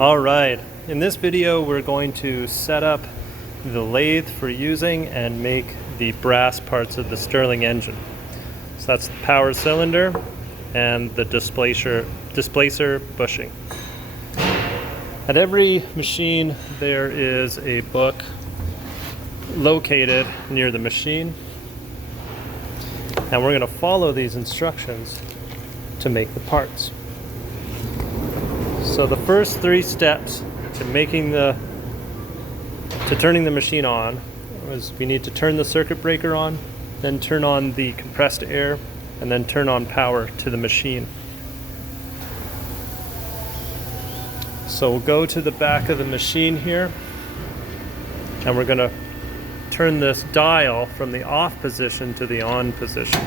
Alright, in this video we're going to set up the lathe for using and make the brass parts of the Stirling engine. So that's the power cylinder and the displacer bushing. At every machine there is a book located near the machine, and we're going to follow these instructions to make the parts. So the first three steps to turning the machine on is we need to turn the circuit breaker on, then turn on the compressed air, and then turn on power to the machine. So we'll go to the back of the machine here, and we're going to turn this dial from the off position to the on position.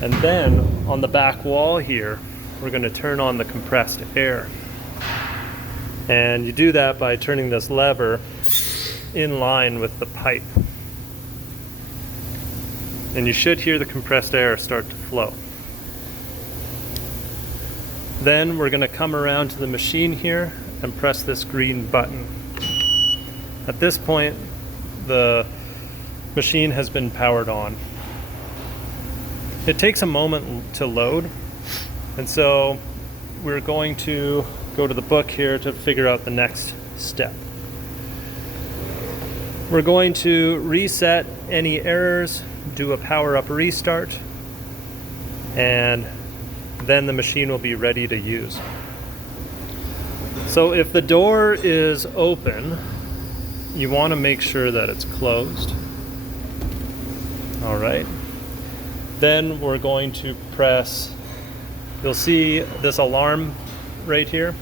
And then on the back wall here, we're going to turn on the compressed air. And you do that by turning this lever in line with the pipe. And you should hear the compressed air start to flow. Then we're going to come around to the machine here and press this green button. At this point, the machine has been powered on. It takes a moment to load, and so we're going to go to the book here to figure out the next step. We're going to reset any errors, do a power-up restart, and then the machine will be ready to use. So if the door is open, you want to make sure that it's closed. All right. Then we're going to press, you'll see this alarm right here.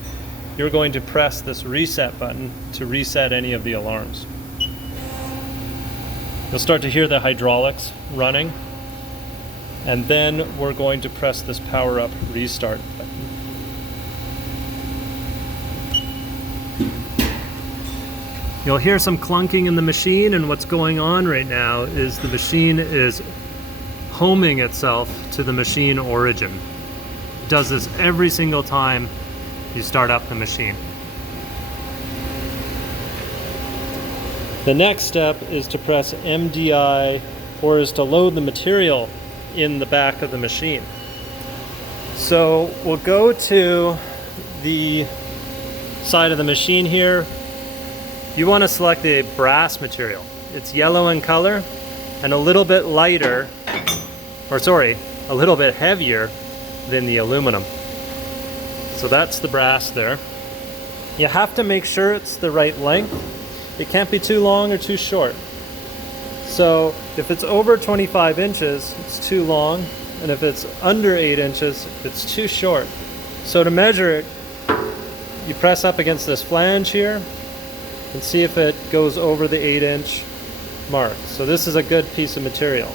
You're going to press this reset button to reset any of the alarms. You'll start to hear the hydraulics running, and then we're going to press this power up restart button. You'll hear some clunking in the machine, and what's going on right now is the machine is homing itself to the machine origin. It does this every single time you start up the machine. The next step is to press MDI, or is to load the material in the back of the machine. So we'll go to the side of the machine here. You want to select the brass material. It's yellow in color and a little bit lighter, a little bit heavier than the aluminum. So that's the brass there. You have to make sure it's the right length. It can't be too long or too short. So if it's over 25 inches, it's too long, and if it's under 8 inches, it's too short. So to measure it, you press up against this flange here and see if it goes over the 8-inch mark. So this is a good piece of material.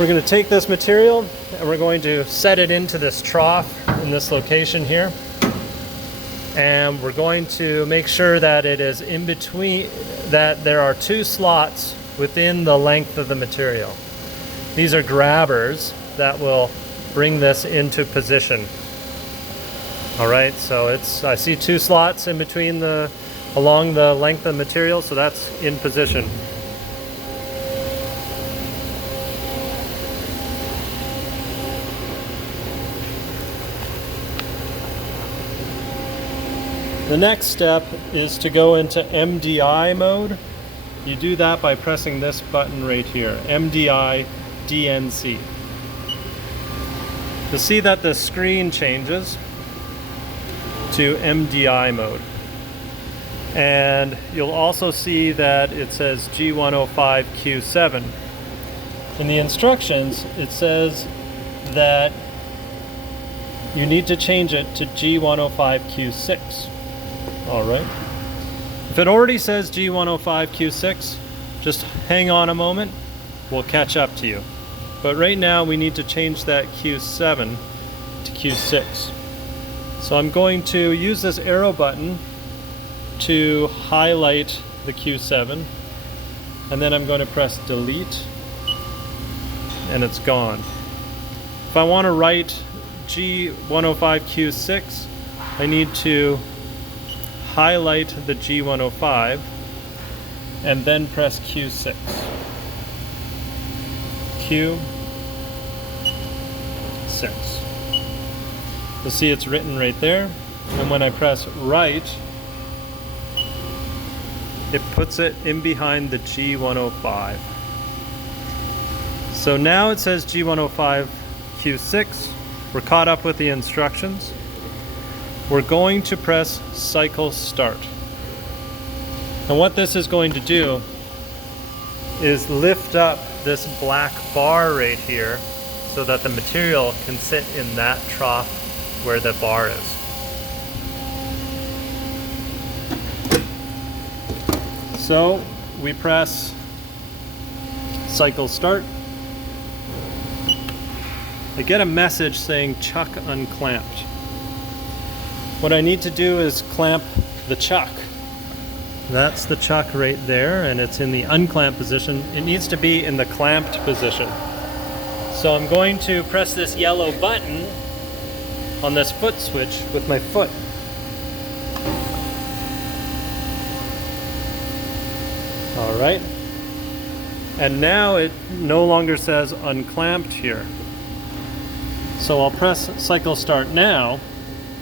We're going to take this material and we're going to set it into this trough in this location here. And we're going to make sure that it is in between, that there are two slots within the length of the material. These are grabbers that will bring this into position. All right, so I see two slots in between along the length of the material, so that's in position. The next step is to go into MDI mode. You do that by pressing this button right here, MDI DNC. You'll see that the screen changes to MDI mode. And you'll also see that it says G105Q7. In the instructions, it says that you need to change it to G105Q6. All right. If it already says G105Q6, just hang on a moment. We'll catch up to you. But right now we need to change that Q7 to Q6. So I'm going to use this arrow button to highlight the Q7, and then I'm going to press delete, and it's gone. If I want to write G105Q6, I need to highlight the G105 and then press Q6. Q6. You'll see it's written right there, and when I press right, it puts it in behind the G105. So now it says G105 Q6. We're caught up with the instructions. We're going to press cycle start. And what this is going to do is lift up this black bar right here so that the material can sit in that trough where the bar is. So we press cycle start. I get a message saying chuck unclamped. What I need to do is clamp the chuck. That's the chuck right there, and it's in the unclamped position. It needs to be in the clamped position. So I'm going to press this yellow button on this foot switch with my foot. All right. And now it no longer says unclamped here. So I'll press cycle start now,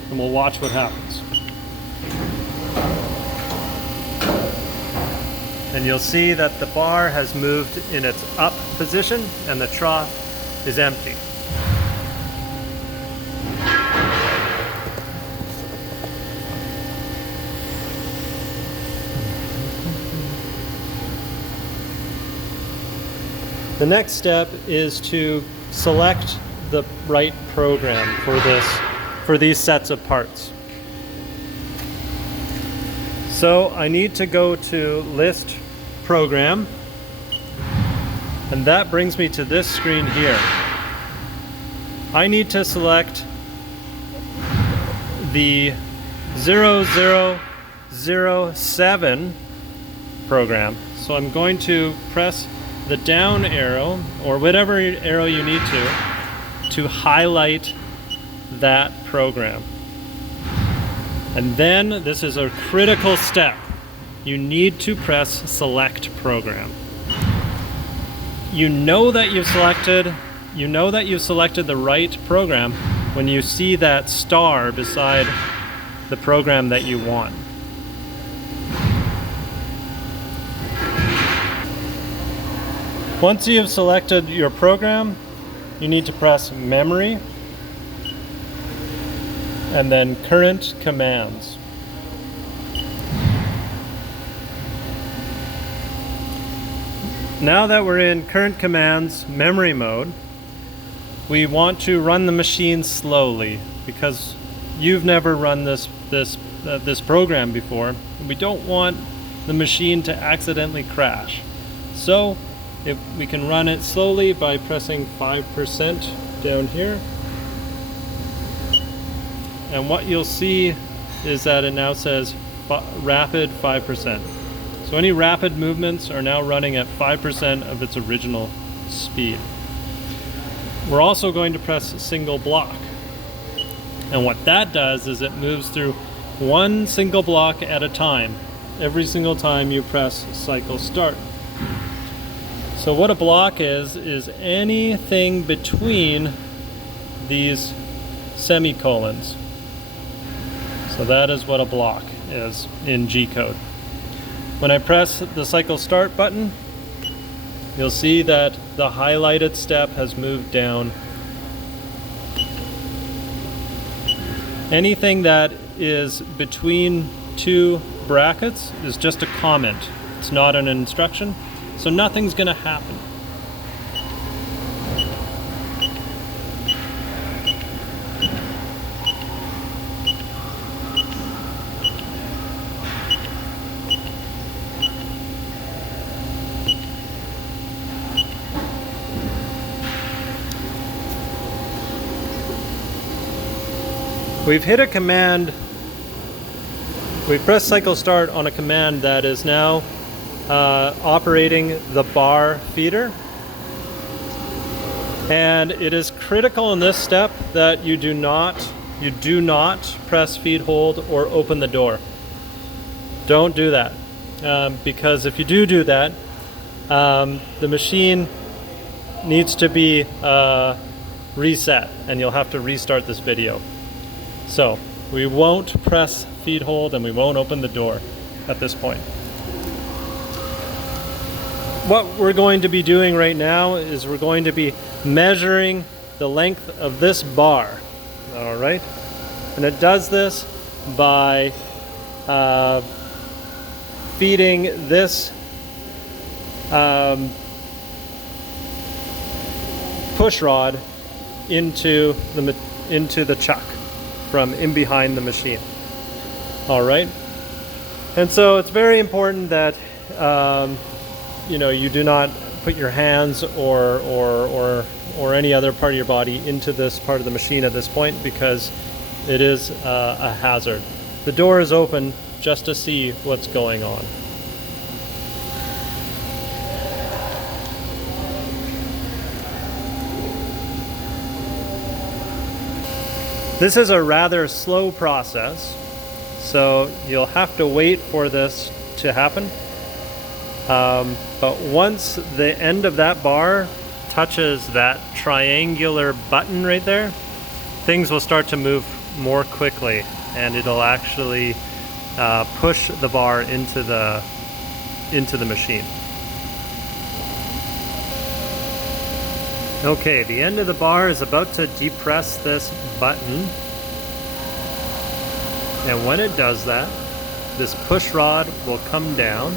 and we'll watch what happens. And you'll see that the bar has moved in its up position and the trough is empty. The next step is to select the right program for these sets of parts. So I need to go to list program, and that brings me to this screen here. I need to select the 0007 program. So I'm going to press the down arrow, or whatever arrow you need to highlight that program. And then this is a critical step. You need to press select program. You know that you've selected the right program when you see that star beside the program that you want. Once you've selected your program, you need to press memory and then current commands. Now that we're in current commands memory mode, we want to run the machine slowly because you've never run this program before. We don't want the machine to accidentally crash. So if we can run it slowly by pressing 5% down here. And what you'll see is that it now says rapid 5%. So any rapid movements are now running at 5% of its original speed. We're also going to press single block. And what that does is it moves through one single block at a time, every single time you press cycle start. So what a block is anything between these semicolons. So that is what a block is in G code. When I press the cycle start button, you'll see that the highlighted step has moved down. Anything that is between two brackets is just a comment. It's not an instruction, so nothing's going to happen. We've hit a command, we've pressed cycle start on a command that is now operating the bar feeder, and it is critical in this step that you do not press, feed, hold, or open the door. Don't do that, because if you do that, the machine needs to be reset, and you'll have to restart this video. So we won't press, feed, hold, and we won't open the door at this point. What we're going to be doing right now is we're going to be measuring the length of this bar. All right, and it does this by feeding this push rod into the chuck from in behind the machine. All right, and so it's very important that you do not put your hands or any other part of your body into this part of the machine at this point, because it is a hazard. The door is open just to see what's going on. This is a rather slow process, so you'll have to wait for this to happen. But once the end of that bar touches that triangular button right there, things will start to move more quickly, and it'll actually push the bar into the machine. Okay, the end of the bar is about to depress this button, and when it does that, this push rod will come down.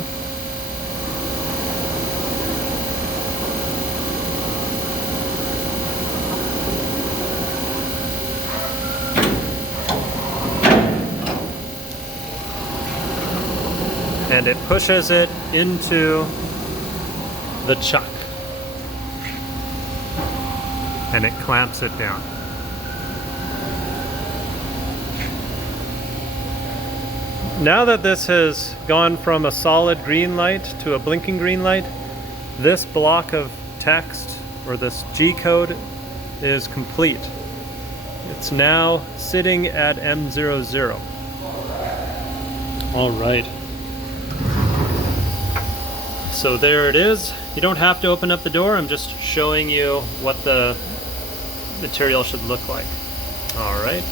And it pushes it into the chuck. And it clamps it down. Now that this has gone from a solid green light to a blinking green light, this block of text, or this G code, is complete. It's now sitting at M00. All right. So there it is. You don't have to open up the door. I'm just showing you what the material should look like. All right.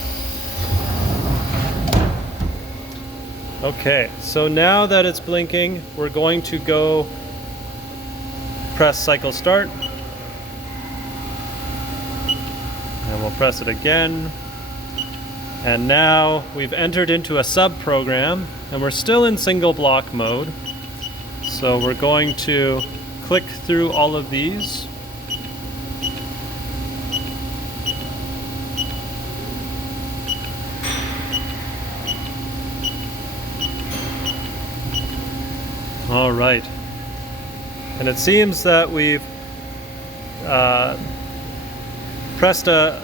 Okay, so now that it's blinking, we're going to go press cycle start. And we'll press it again. And now we've entered into a sub-program, and we're still in single block mode. So we're going to click through all of these. All right. And it seems that we've pressed a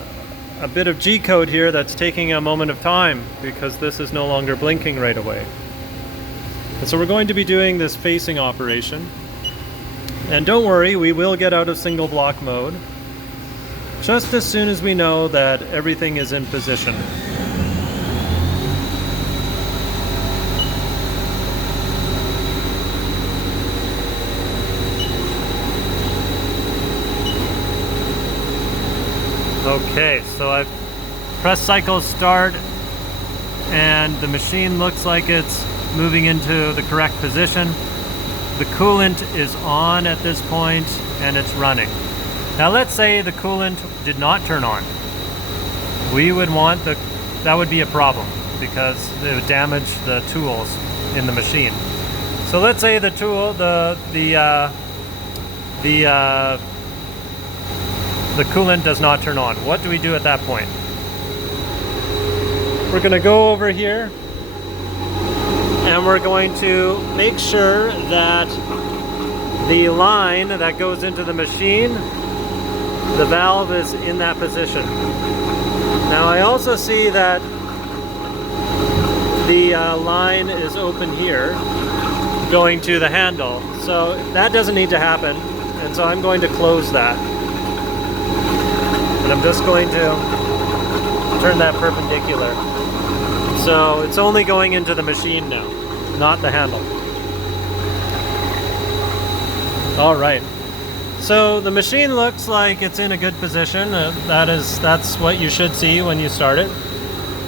bit of G code here that's taking a moment of time, because this is no longer blinking right away. And so we're going to be doing this facing operation. And don't worry, we will get out of single block mode just as soon as we know that everything is in position. Okay, so I've pressed cycle start, and the machine looks like it's moving into the correct position. The coolant is on at this point, and it's running. Now let's say the coolant did not turn on. We would want that would be a problem, because it would damage the tools in the machine. So let's say the tool, the coolant does not turn on. What do we do at that point? We're going to go over here, and we're going to make sure that the line that goes into the machine, the valve is in that position. Now I also see that the line is open here, going to the handle. So that doesn't need to happen, and so I'm going to close that. And I'm just going to turn that perpendicular. So it's only going into the machine now, not the handle. All right. So the machine looks like it's in a good position. That's what you should see when you start it.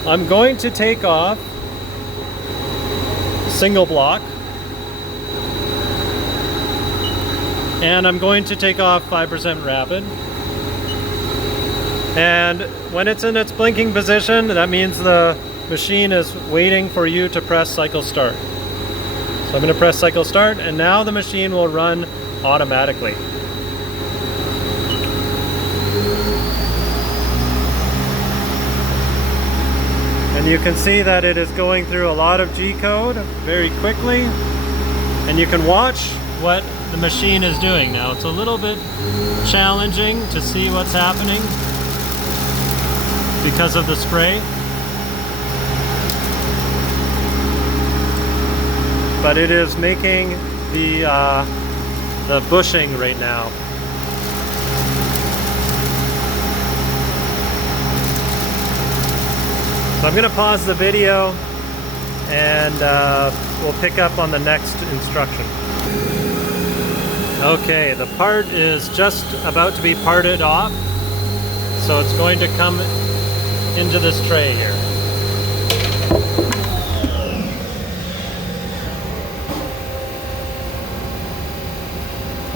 I'm going to take off single block, and I'm going to take off 5% rapid. And when it's in its blinking position, that means the machine is waiting for you to press cycle start. So I'm going to press cycle start, and now the machine will run automatically. And you can see that it is going through a lot of G-code very quickly, and you can watch what the machine is doing. Now it's a little bit challenging to see what's happening because of the spray, but it is making the bushing right now. So I'm going to pause the video, and we'll pick up on the next instruction. Okay, the part is just about to be parted off, so it's going to come into this tray here.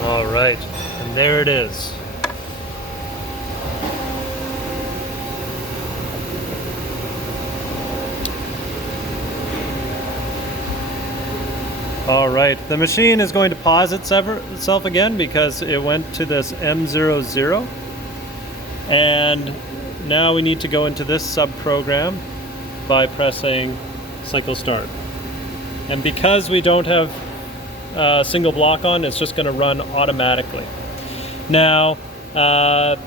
All right, and there it is. All right, the machine is going to pause itself again because it went to this M00. And now we need to go into this sub-program by pressing cycle start. And because we don't have a single block on, it's just going to run automatically. Now, I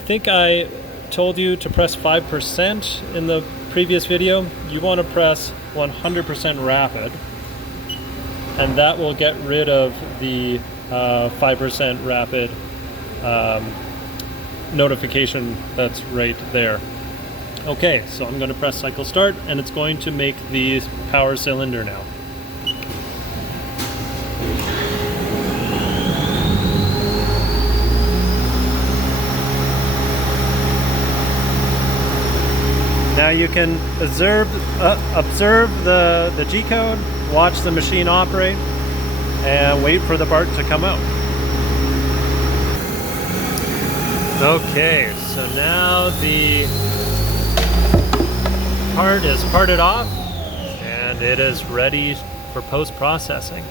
think I told you to press 5% in the previous video. You want to press 100% rapid, and that will get rid of the 5% rapid notification that's right there. Okay, so I'm going to press cycle start, and it's going to make the power cylinder now. Now you can observe the G-code, watch the machine operate, and wait for the part to come out. Okay, so now the part is parted off, and it is ready for post-processing.